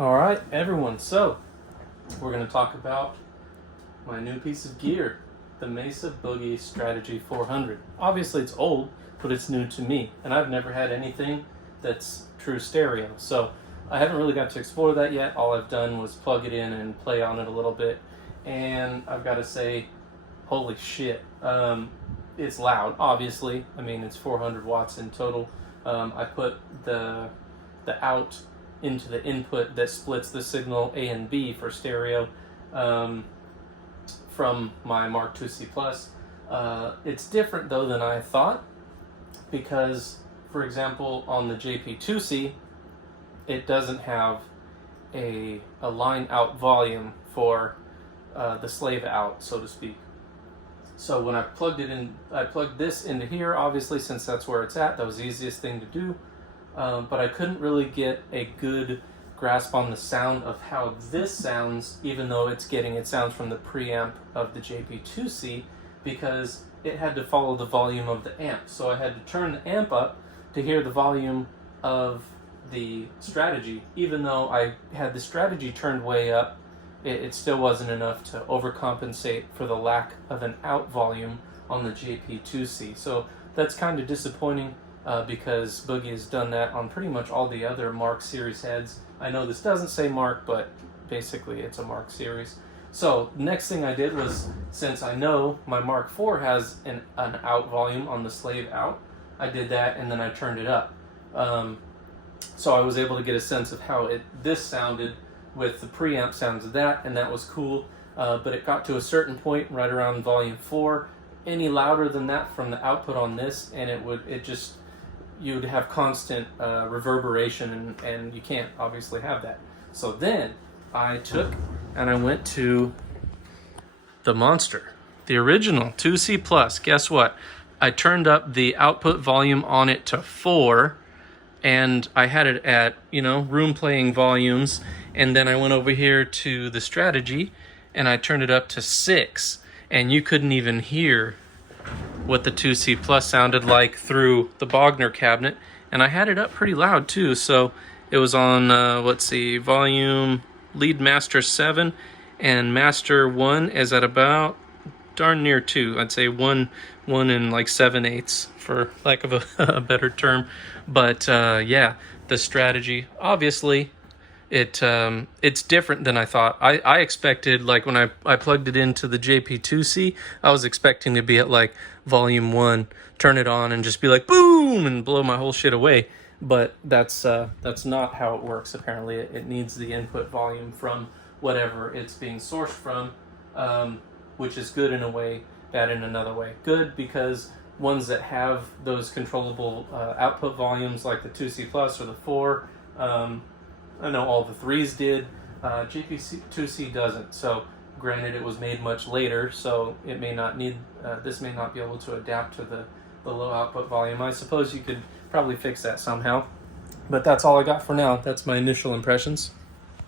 All right, everyone. So we're going to talk about my new piece of gear, the Mesa Boogie Strategy 400. Obviously, it's old, but it's new to me, and I've never had anything that's true stereo. So I haven't really got to explore that yet. All I've done was plug it in and play on it a little bit, and I've got to say, holy shit. It's loud, obviously. I mean, it's 400 watts in total. I put the out into the input that splits the signal A and B for stereo from my Mark 2C Plus. It's different though than I thought, because for example on the JP-2C it doesn't have a line out volume for the slave out, so to speak. So when I plugged it in, I plugged this into here, obviously, since that's where it's at. That was the easiest thing to do. But I couldn't really get a good grasp on the sound of how this sounds, even though it's getting its sounds from the preamp of the JP-2C, because it had to follow the volume of the amp. So I had to turn the amp up to hear the volume of the Strategy. Even though I had the Strategy turned way up, it still wasn't enough to overcompensate for the lack of an out volume on the JP-2C. So that's kind of disappointing because Boogie has done that on pretty much all the other Mark series heads. I know this doesn't say Mark, but basically it's a Mark series. So next thing I did was, since I know my Mark IV has an out volume on the slave out, I did that and then I turned it up. So I was able to get a sense of how this sounded with the preamp sounds of that, and that was cool. But it got to a certain point right around volume 4. Any louder than that from the output on this, and you would have constant reverberation, and you can't obviously have that. So then I took and I went to the Monster, the original 2C Plus. Guess what? I turned up the output volume on it to 4, and I had it at, room playing volumes. And then I went over here to the Strategy and I turned it up to 6, and you couldn't even hear what the 2C Plus sounded like through the Bogner cabinet. And I had it up pretty loud too. So it was on, volume lead master 7, and master 1 is at about darn near 2. I'd say 1 and like 7/8 for lack of a better term. But yeah, the Strategy, obviously, it's different than I thought. I expected, like when I plugged it into the JP-2C, I was expecting to be at like volume 1, turn it on and just be like boom and blow my whole shit away. But that's not how it works. Apparently it needs the input volume from whatever it's being sourced from, which is good in a way, bad in another way. Good because ones that have those controllable output volumes like the 2C Plus or the 4, I know all the 3s did. JP-2C doesn't. So granted, it was made much later, so it may not need. This may not be able to adapt to the low output volume. I suppose you could probably fix that somehow. But that's all I got for now. That's my initial impressions.